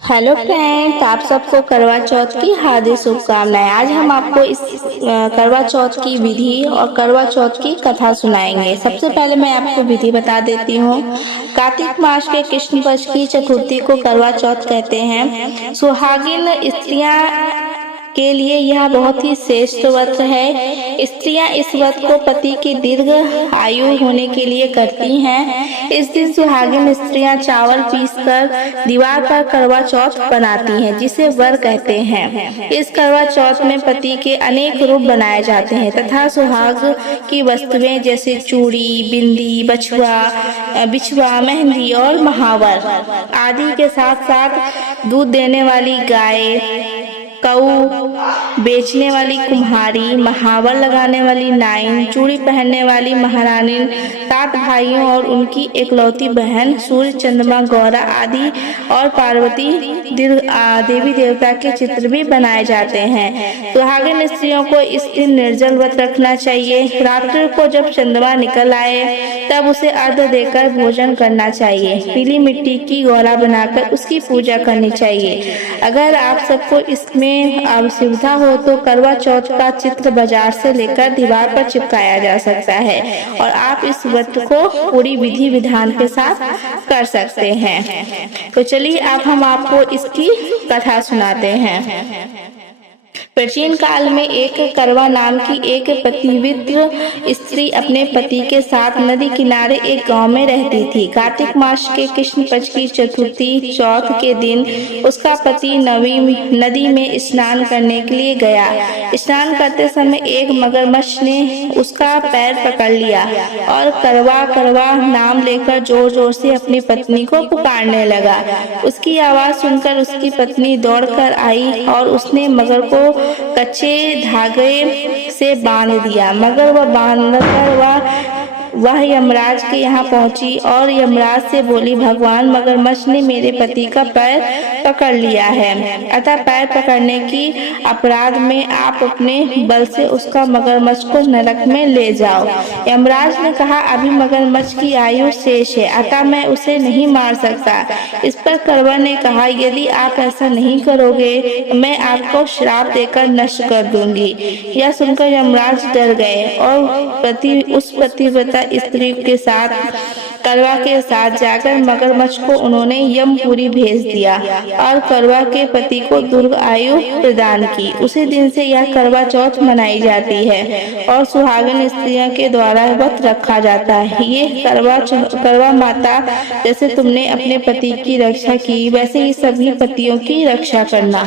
Hello friends, आप सबको करवा चौथ की हार्दिक शुभकामनाएं। आज हम आपको इस करवा चौथ की विधि और करवा चौथ की कथा सुनाएंगे। सबसे पहले मैं आपको विधि बता देती हूँ। कार्तिक मास के कृष्ण पक्ष की चतुर्थी को करवा चौथ कहते हैं। सुहागिन स्त्रियां के लिए यह बहुत ही श्रेष्ठ व्रत है। स्त्रियां इस व्रत को पति की दीर्घ आयु होने के लिए करती हैं। इस दिन सुहागिन स्त्रियां चावल पीसकर दीवार पर करवा चौथ बनाती हैं, जिसे वर कहते हैं। इस करवा चौथ में पति के अनेक रूप बनाए जाते हैं तथा सुहाग की वस्तुएं जैसे चूड़ी, बिंदी, बिछुआ, मेहंदी और महावर आदि के साथ साथ दूध देने वाली गाय, कऊ बेचने वाली कुम्हारी, महावर लगाने वाली नाइन, चूड़ी पहनने वाली महारानी, 7 भाइयों और उनकी एकलौती बहन, सूर्य, चंद्रमा, गौरा आदि और पार्वती देवी देवता के चित्र भी बनाए जाते हैं। सुहागिन स्त्रियों को इस दिन निर्जल व्रत रखना चाहिए। रात्रि को जब चंद्रमा निकल आए तब उसे अर्घ्य देकर भोजन करना चाहिए। पीली मिट्टी की गौरा बनाकर उसकी पूजा करनी चाहिए। अगर आप सबको इसमें असुविधा हो तो करवा चौथ का चित्र बाजार से लेकर दीवार पर चिपकाया जा सकता है और आप इस व्रत को पूरी विधि विधान के साथ कर सकते हैं। तो चलिए अब हम आपको इसकी कथा सुनाते हैं। प्राचीन काल में एक करवा नाम की एक पतिव्रत स्त्री अपने पति के साथ नदी किनारे एक गांव में रहती थी। कार्तिक मास के कृष्ण पक्ष की चतुर्थी चौथ के दिन उसका पति नदी में स्नान करने के लिए गया। स्नान करते समय एक मगरमच्छ ने उसका पैर पकड़ लिया और करवा करवा नाम लेकर जोर जोर से अपनी पत्नी को पुकारने लगा। उसकी आवाज सुनकर उसकी पत्नी दौड़कर आई और उसने मगर को कच्चे धागे से बांध दिया। मगर वह बांधकर वह यमराज के यहाँ पहुंची और यमराज से बोली, भगवान, मगरमच्छ ने मेरे पति का पैर पकड़ लिया है, अतः पैर पकड़ने की अपराध में आप अपने बल से उसका मगरमच्छ को नरक में ले जाओ। यमराज ने कहा, अभी मगरमच्छ की आयु शेष है, अतः मैं उसे नहीं मार सकता। इस पर करवा ने कहा, यदि आप ऐसा नहीं करोगे तो मैं आपको श्राप देकर नष्ट कर दूंगी। यह सुनकर यमराज डर गए और उस पतिव्रता स्त्री के साथ करवा के साथ जाकर मगरमच्छ को उन्होंने यमपुरी भेज दिया और करवा के पति को दीर्घ आयु प्रदान की। उसी दिन से यह करवा चौथ मनाई जाती है और सुहागिन स्त्रियों के द्वारा व्रत रखा जाता है। ये करवा माता, जैसे तुमने अपने पति की रक्षा की वैसे ही सभी पतियों की रक्षा करना।